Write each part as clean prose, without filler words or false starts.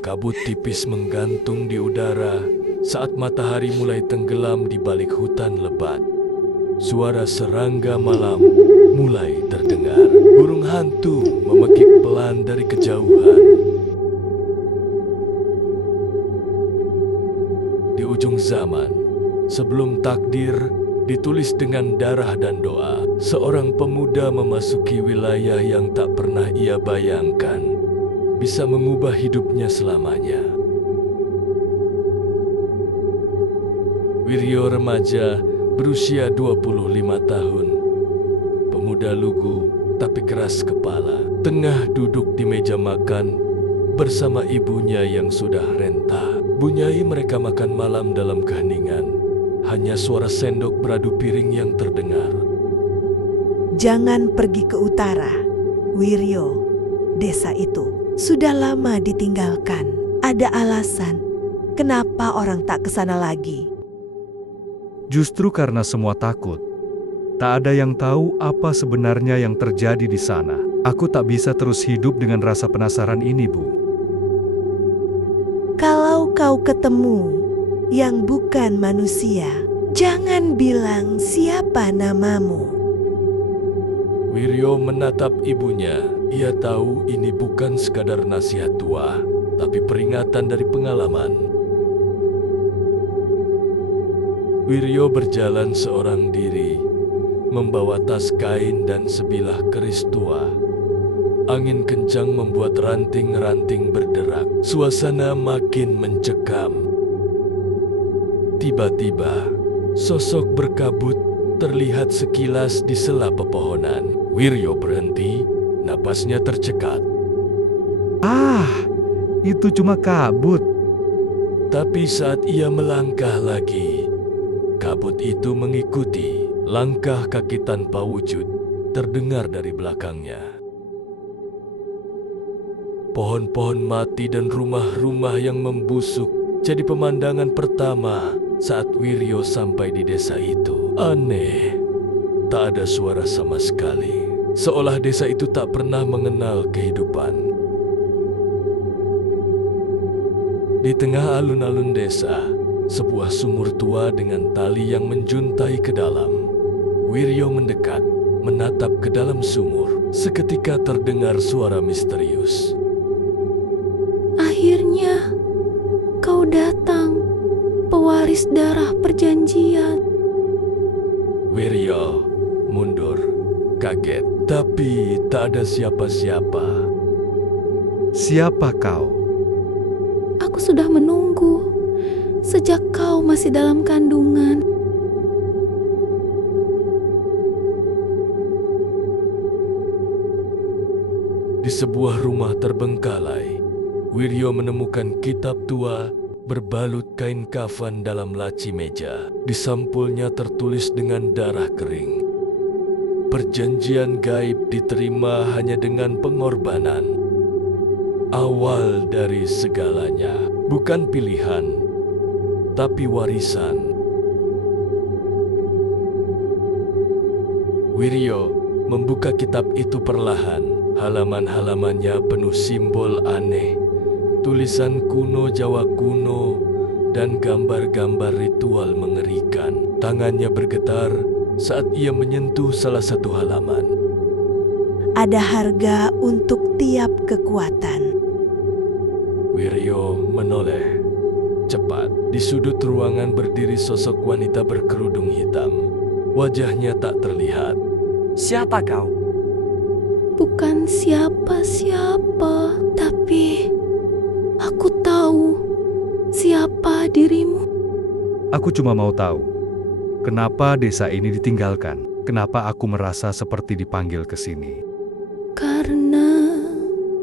Kabut tipis menggantung di udara saat matahari mulai tenggelam di balik hutan lebat. Suara serangga malam mulai terdengar. Burung hantu memekik pelan dari kejauhan. Di ujung zaman, sebelum takdir ditulis dengan darah dan doa, seorang pemuda memasuki wilayah yang tak pernah ia bayangkan bisa mengubah hidupnya selamanya. Wiryo remaja berusia 25 tahun. Pemuda lugu tapi keras kepala, tengah duduk di meja makan bersama ibunya yang sudah renta. Bunyai mereka makan malam dalam keheningan. Hanya suara sendok beradu piring yang terdengar. Jangan pergi ke utara, Wiryo. Desa itu sudah lama ditinggalkan. Ada alasan kenapa orang tak ke sana lagi. Justru karena semua takut. Tak ada yang tahu apa sebenarnya yang terjadi di sana. Aku tak bisa terus hidup dengan rasa penasaran ini, Bu. Kalau kau ketemu yang bukan manusia, jangan bilang siapa namamu. Wiryo menatap ibunya. Ia tahu ini bukan sekadar nasihat tua, tapi peringatan dari pengalaman. Wiryo berjalan seorang diri, membawa tas kain dan sebilah keris tua. Angin kencang membuat ranting-ranting berderak. Suasana makin mencekam. Tiba-tiba, sosok berkabut terlihat sekilas di sela pepohonan. Wiryo berhenti, napasnya tercekat. Itu cuma kabut. Tapi saat ia melangkah lagi, kabut itu mengikuti. Langkah kaki tanpa wujud terdengar dari belakangnya. Pohon-pohon mati dan rumah-rumah yang membusuk jadi pemandangan pertama saat Wiryo sampai di desa itu. Aneh, tak ada suara sama sekali. Seolah desa itu tak pernah mengenal kehidupan. Di tengah alun-alun desa, sebuah sumur tua dengan tali yang menjuntai ke dalam. Wiryo mendekat, menatap ke dalam sumur. Seketika terdengar suara misterius. Akhirnya, kau datang, pewaris darah perjanjian. Wiryo mundur, kaget, tapi tak ada siapa-siapa. Siapa kau? Aku sudah menunggu sejak kau masih dalam kandungan. Di sebuah rumah terbengkalai, Wiryo menemukan kitab tua berbalut kain kafan dalam laci meja. Di sampulnya tertulis dengan darah kering. Perjanjian gaib diterima hanya dengan pengorbanan. Awal dari segalanya, bukan pilihan, tapi warisan. Wiryo membuka kitab itu perlahan. Halaman-halamannya penuh simbol aneh, tulisan kuno Jawa kuno, dan gambar-gambar ritual mengerikan. Tangannya bergetar saat ia menyentuh salah satu halaman. Ada harga untuk tiap kekuatan. Wiryo menoleh. Cepat, di sudut ruangan berdiri sosok wanita berkerudung hitam. Wajahnya tak terlihat. Siapa kau? Bukan siapa-siapa, tapi aku tahu siapa dirimu. Aku cuma mau tahu, kenapa desa ini ditinggalkan? Kenapa aku merasa seperti dipanggil ke sini? Karena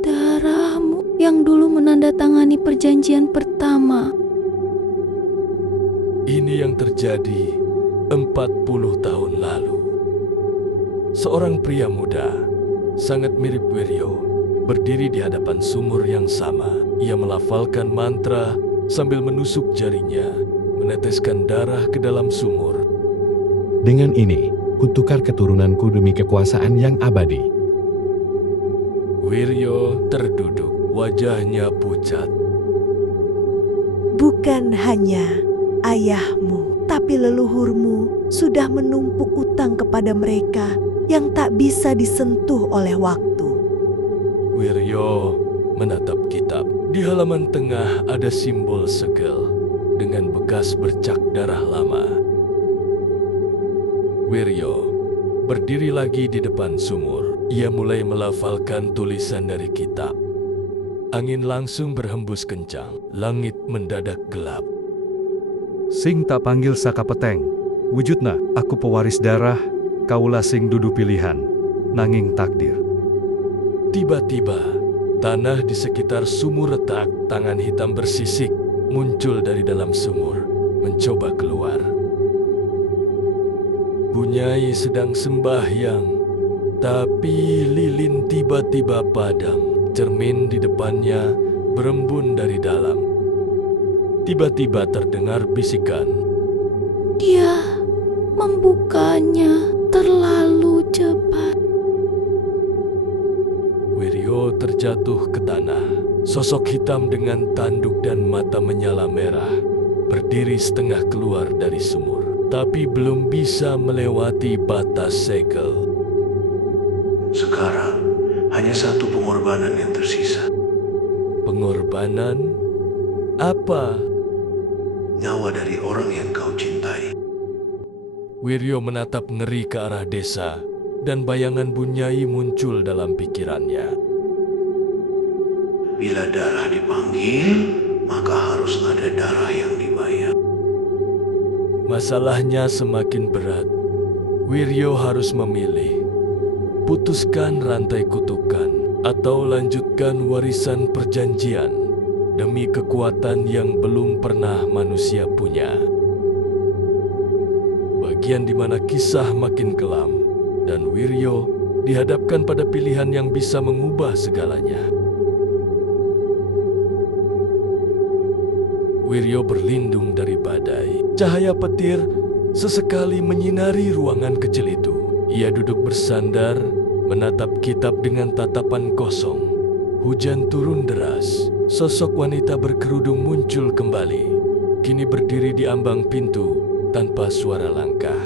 darahmu yang dulu menandatangani perjanjian pertama. Ini yang terjadi 40 tahun lalu. Seorang pria muda, sangat mirip Wiryo, berdiri di hadapan sumur yang sama. Ia melafalkan mantra sambil menusuk jarinya, meneteskan darah ke dalam sumur. Dengan ini, kutukar keturunanku demi kekuasaan yang abadi. Wiryo terduduk, wajahnya pucat. Bukan hanya ayahmu, tapi leluhurmu sudah menumpuk utang kepada mereka yang tak bisa disentuh oleh waktu. Wiryo menatap kitab. Di halaman tengah ada simbol segel dengan bekas bercak darah lama. Wiryo berdiri lagi di depan sumur. Ia mulai melafalkan tulisan dari kitab. Angin langsung berhembus kencang. Langit mendadak gelap. Sing tak panggil saka peteng. Wujudna, aku pewaris darah, kaulah sing dudu pilihan, nanging takdir. Tiba-tiba, tanah di sekitar sumur retak, tangan hitam bersisik muncul dari dalam sumur, mencoba keluar. Bunyai sedang sembahyang, tapi lilin tiba-tiba padam. Cermin di depannya berembun dari dalam. Tiba-tiba terdengar bisikan. Dia membukanya terlalu cepat. Wiryo terjatuh ke tanah. Sosok hitam dengan tanduk dan mata menyala merah berdiri setengah keluar dari sumur, tapi belum bisa melewati batas segel. Sekarang hanya satu pengorbanan yang tersisa. Pengorbanan? Apa? Nyawa dari orang yang kau cintai. Wiryo menatap ngeri ke arah desa, dan bayangan Bunyai muncul dalam pikirannya. Bila darah dipanggil, maka harus ada darah yang dibayar. Masalahnya semakin berat. Wiryo harus memilih. Putuskan rantai kutukan atau lanjutkan warisan perjanjian demi kekuatan yang belum pernah manusia punya. Bagian di mana kisah makin kelam dan Wiryo dihadapkan pada pilihan yang bisa mengubah segalanya. Wiryo berlindung dari badai. Cahaya petir sesekali menyinari ruangan kecil itu. Ia duduk bersandar, menatap kitab dengan tatapan kosong. Hujan turun deras. Sosok wanita berkerudung muncul kembali. Kini berdiri di ambang pintu tanpa suara langkah.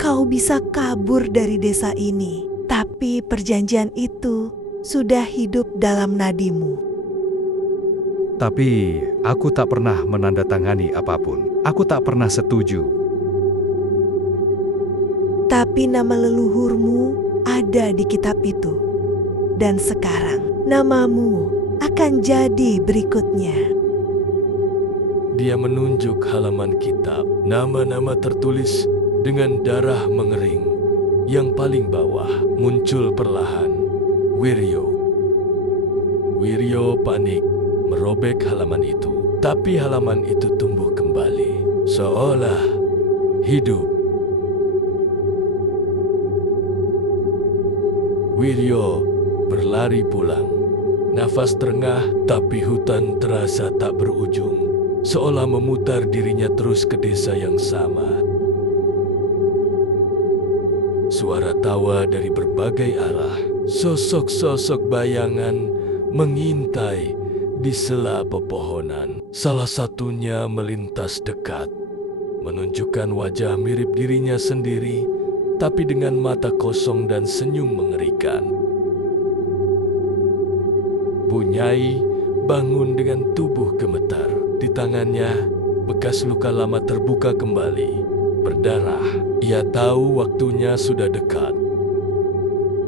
Kau bisa kabur dari desa ini, tapi perjanjian itu sudah hidup dalam nadimu. Tapi aku tak pernah menandatangani apapun. Aku tak pernah setuju. Tapi nama leluhurmu ada di kitab itu. Dan sekarang namamu akan jadi berikutnya. Dia menunjuk halaman kitab. Nama-nama tertulis dengan darah mengering. Yang paling bawah muncul perlahan. Wiryo. Wiryo panik merobek halaman itu. Tapi halaman itu tumbuh kembali. Seolah hidup. Wiryo berlari pulang. Nafas terengah, tapi hutan terasa tak berujung. Seolah memutar dirinya terus ke desa yang sama. Suara tawa dari berbagai arah. Sosok-sosok bayangan mengintai di sela pepohonan. Salah satunya melintas dekat, menunjukkan wajah mirip dirinya sendiri, tapi dengan mata kosong dan senyum mengerikan. Bunyai bangun dengan tubuh gemetar. Di tangannya, bekas luka lama terbuka kembali, berdarah. Ia tahu waktunya sudah dekat.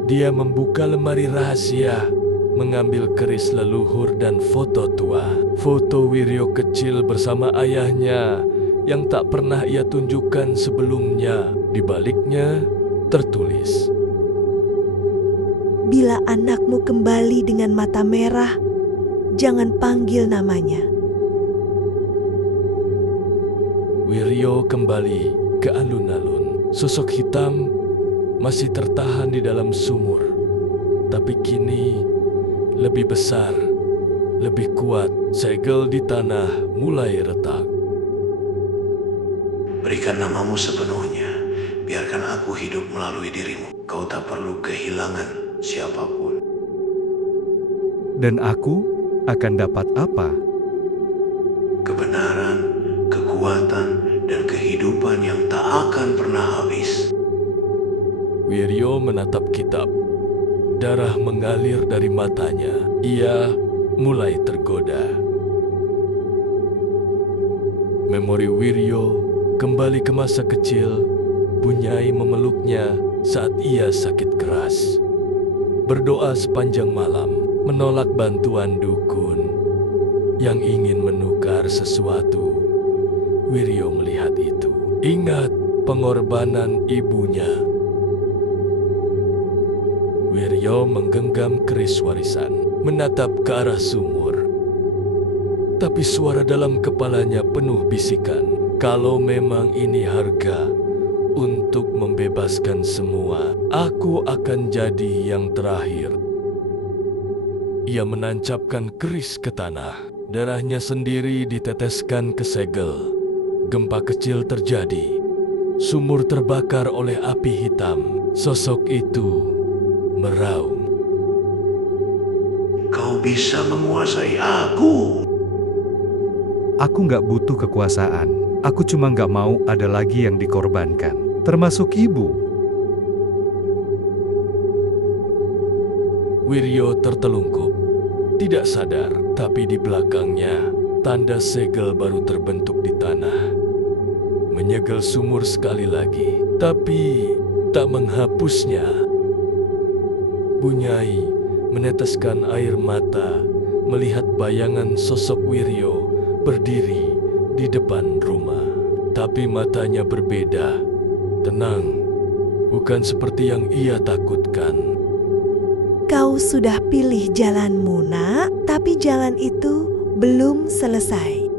Dia membuka lemari rahasia, mengambil keris leluhur dan foto tua. Foto Wiryo kecil bersama ayahnya yang tak pernah ia tunjukkan sebelumnya. Di baliknya tertulis, Bila anakmu kembali dengan mata merah, jangan panggil namanya. Wiryo kembali ke alun-alun. Sosok hitam masih tertahan di dalam sumur, tapi kini lebih besar, lebih kuat. Segel di tanah mulai retak. Berikan namamu sepenuhnya. Biarkan aku hidup melalui dirimu. Kau tak perlu kehilangan siapapun. Dan aku akan dapat apa? Kebenaran, kekuatan, dan kehidupan yang tak akan pernah habis. Wiryo menatap kitab. Darah mengalir dari matanya. Ia mulai tergoda. Memori Wiryo kembali ke masa kecil. Bunyai memeluknya saat ia sakit keras. Berdoa sepanjang malam, menolak bantuan dukun yang ingin menukar sesuatu. Wiryo melihat itu. Ingat pengorbanan ibunya. Wiryo menggenggam keris warisan, menatap ke arah sumur. Tapi suara dalam kepalanya penuh bisikan. Kalau memang ini harga untuk membebaskan semua, aku akan jadi yang terakhir. Ia menancapkan keris ke tanah. Darahnya sendiri diteteskan ke segel. Gempa kecil terjadi. Sumur terbakar oleh api hitam. Sosok itu meraung. Kau bisa menguasai aku. Aku nggak butuh kekuasaan. Aku cuma nggak mau ada lagi yang dikorbankan, termasuk ibu. Wiryo tertelungkup, tidak sadar, tapi di belakangnya tanda segel baru terbentuk di tanah. Menyegel sumur sekali lagi, tapi tak menghapusnya. Bunyai meneteskan air mata melihat bayangan sosok Wiryo berdiri di depan rumah. Tapi matanya berbeda, tenang, bukan seperti yang ia takutkan. Kau sudah pilih jalanmu, Nak, tapi jalan itu belum selesai.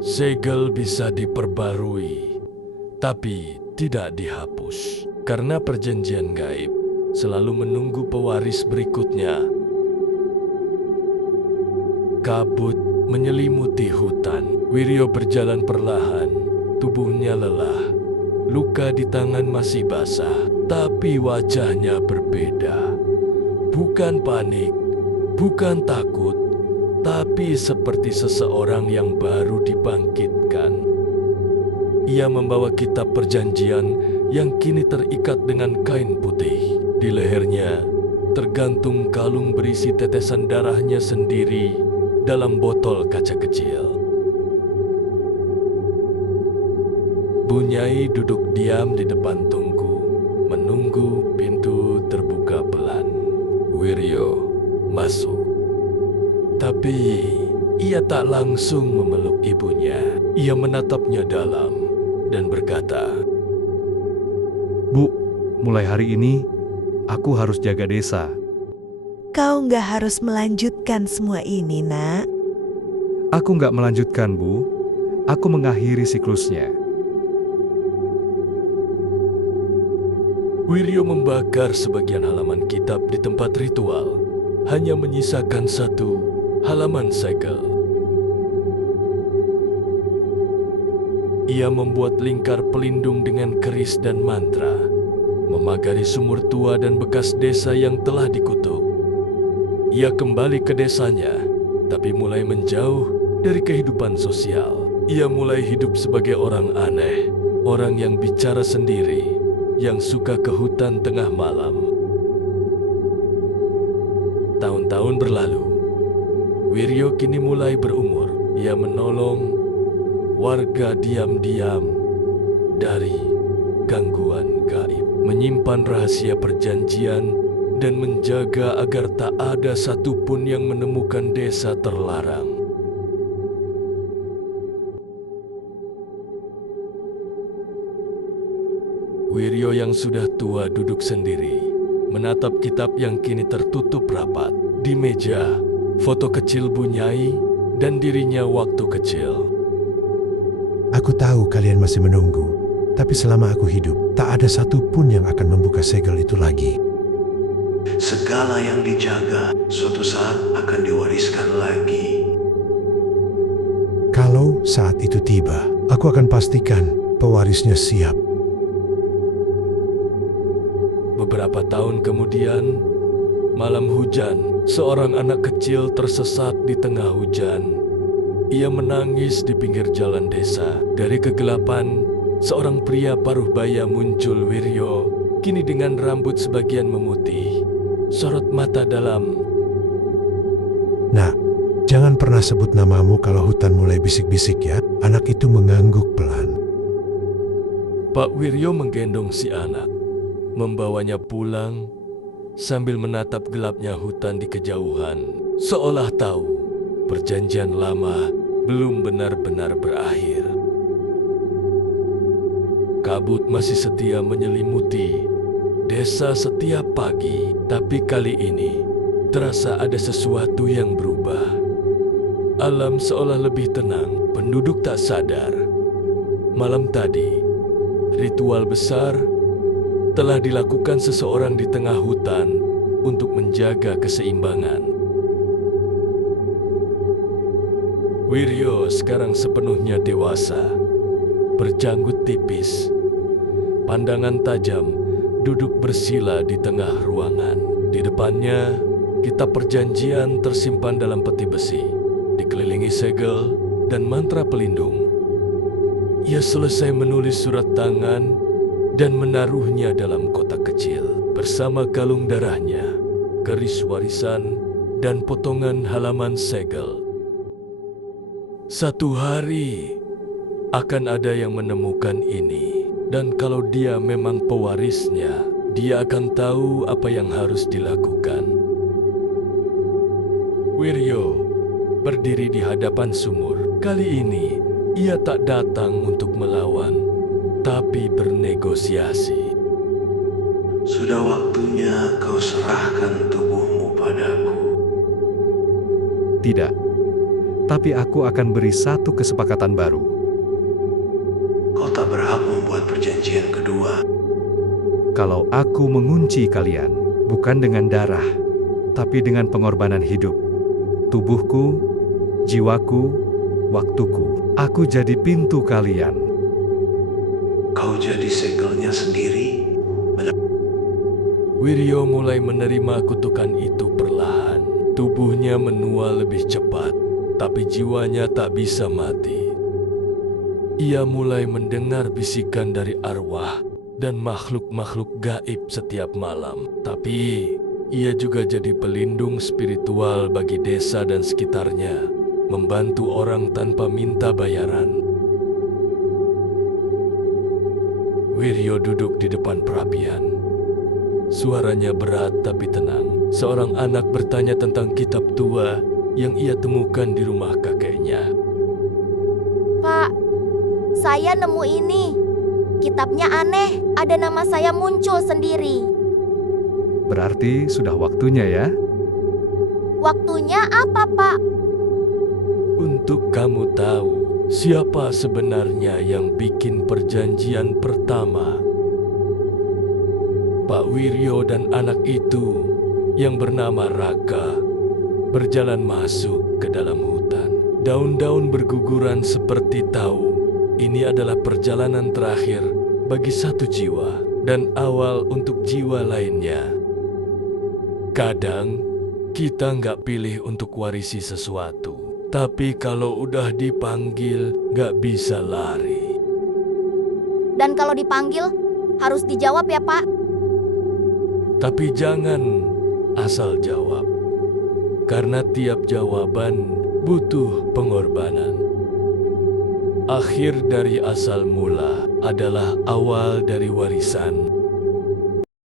Segel bisa diperbarui, tapi tidak dihapus. Karena perjanjian gaib selalu menunggu pewaris berikutnya. Kabut menyelimuti hutan. Wiryo berjalan perlahan, tubuhnya lelah. Luka di tangan masih basah, tapi wajahnya berbeda. Bukan panik, bukan takut, tapi seperti seseorang yang baru dibangkitkan. Ia membawa kitab perjanjian yang kini terikat dengan kain putih. Di lehernya tergantung kalung berisi tetesan darahnya sendiri dalam botol kaca kecil. Bunyai duduk diam di depan tungku, menunggu pintu terbuka pelan. Wiryo masuk. Tapi ia tak langsung memeluk ibunya. Ia menatapnya dalam dan berkata, Bu, mulai hari ini aku harus jaga desa. Kau nggak harus melanjutkan semua ini, Nak. Aku nggak melanjutkan, Bu. Aku mengakhiri siklusnya. Wiryo membakar sebagian halaman kitab di tempat ritual, hanya menyisakan satu halaman segel. Ia membuat lingkar pelindung dengan keris dan mantra, memagari sumur tua dan bekas desa yang telah dikutuk. Ia kembali ke desanya, tapi mulai menjauh dari kehidupan sosial. Ia mulai hidup sebagai orang aneh, orang yang bicara sendiri, yang suka ke hutan tengah malam. Tahun-tahun berlalu, Wiryo kini mulai berumur. Ia menolong warga diam-diam dari gangguan gaib, menyimpan rahasia perjanjian, dan menjaga agar tak ada satupun yang menemukan desa terlarang. Wiryo yang sudah tua duduk sendiri, menatap kitab yang kini tertutup rapat. Di meja, foto kecil Bunyai dan dirinya waktu kecil. Aku tahu kalian masih menunggu, tapi selama aku hidup, tak ada satupun yang akan membuka segel itu lagi. Segala yang dijaga suatu saat akan diwariskan lagi. Kalau saat itu tiba, aku akan pastikan pewarisnya siap. Beberapa tahun kemudian, Malam hujan, seorang anak kecil tersesat di tengah hujan. Ia menangis di pinggir jalan desa. Dari kegelapan, seorang pria paruh baya muncul, Wiryo. Kini dengan rambut sebagian memutih, sorot mata dalam. Nak, jangan pernah sebut namamu kalau hutan mulai bisik-bisik ya. Anak itu mengangguk pelan. Pak Wiryo menggendong si anak, membawanya pulang sambil menatap gelapnya hutan di kejauhan, seolah tahu perjanjian lama belum benar-benar berakhir. Kabut masih setia menyelimuti desa setiap pagi, tapi kali ini terasa ada sesuatu yang berubah. Alam seolah lebih tenang, penduduk tak sadar. Malam tadi, ritual besar telah dilakukan seseorang di tengah hutan untuk menjaga keseimbangan. Wiryo sekarang sepenuhnya dewasa, berjanggut tipis, pandangan tajam, duduk bersila di tengah ruangan. Di depannya, kitab perjanjian tersimpan dalam peti besi, dikelilingi segel dan mantra pelindung. Ia selesai menulis surat tangan dan menaruhnya dalam kotak kecil bersama kalung darahnya, keris warisan, dan potongan halaman segel. Satu hari akan ada yang menemukan ini, dan kalau dia memang pewarisnya, dia akan tahu apa yang harus dilakukan. Wiryo berdiri di hadapan sumur. Kali ini ia tak datang untuk melawan, tapi bernegosiasi. Sudah waktunya kau serahkan tubuhmu padaku. Tidak, tapi aku akan beri satu kesepakatan baru. Kau tak berhak membuat perjanjian kedua. Kalau aku mengunci kalian, bukan dengan darah, tapi dengan pengorbanan hidup. Tubuhku, jiwaku, waktuku. Aku jadi pintu kalian. Kau jadi segelnya sendiri. Wiryo mulai menerima kutukan itu perlahan. Tubuhnya menua lebih cepat, tapi jiwanya tak bisa mati. Ia mulai mendengar bisikan dari arwah dan makhluk-makhluk gaib setiap malam. Tapi ia juga jadi pelindung spiritual bagi desa dan sekitarnya, membantu orang tanpa minta bayaran. Wiryo duduk di depan perapian. Suaranya berat tapi tenang. Seorang anak bertanya tentang kitab tua yang ia temukan di rumah kakeknya. Pak, saya nemu ini. Kitabnya aneh, ada nama saya muncul sendiri. Berarti sudah waktunya ya? Waktunya apa, Pak? Untuk kamu tahu siapa sebenarnya yang bikin perjanjian pertama. Pak Wiryo dan anak itu yang bernama Raka berjalan masuk ke dalam hutan. Daun-daun berguguran seperti tahu. Ini adalah perjalanan terakhir bagi satu jiwa dan awal untuk jiwa lainnya. Kadang kita nggak pilih untuk warisi sesuatu, tapi kalau udah dipanggil nggak bisa lari. Dan kalau dipanggil, harus dijawab ya, Pak? Tapi jangan asal jawab, karena tiap jawaban butuh pengorbanan. Akhir dari asal mula adalah awal dari warisan.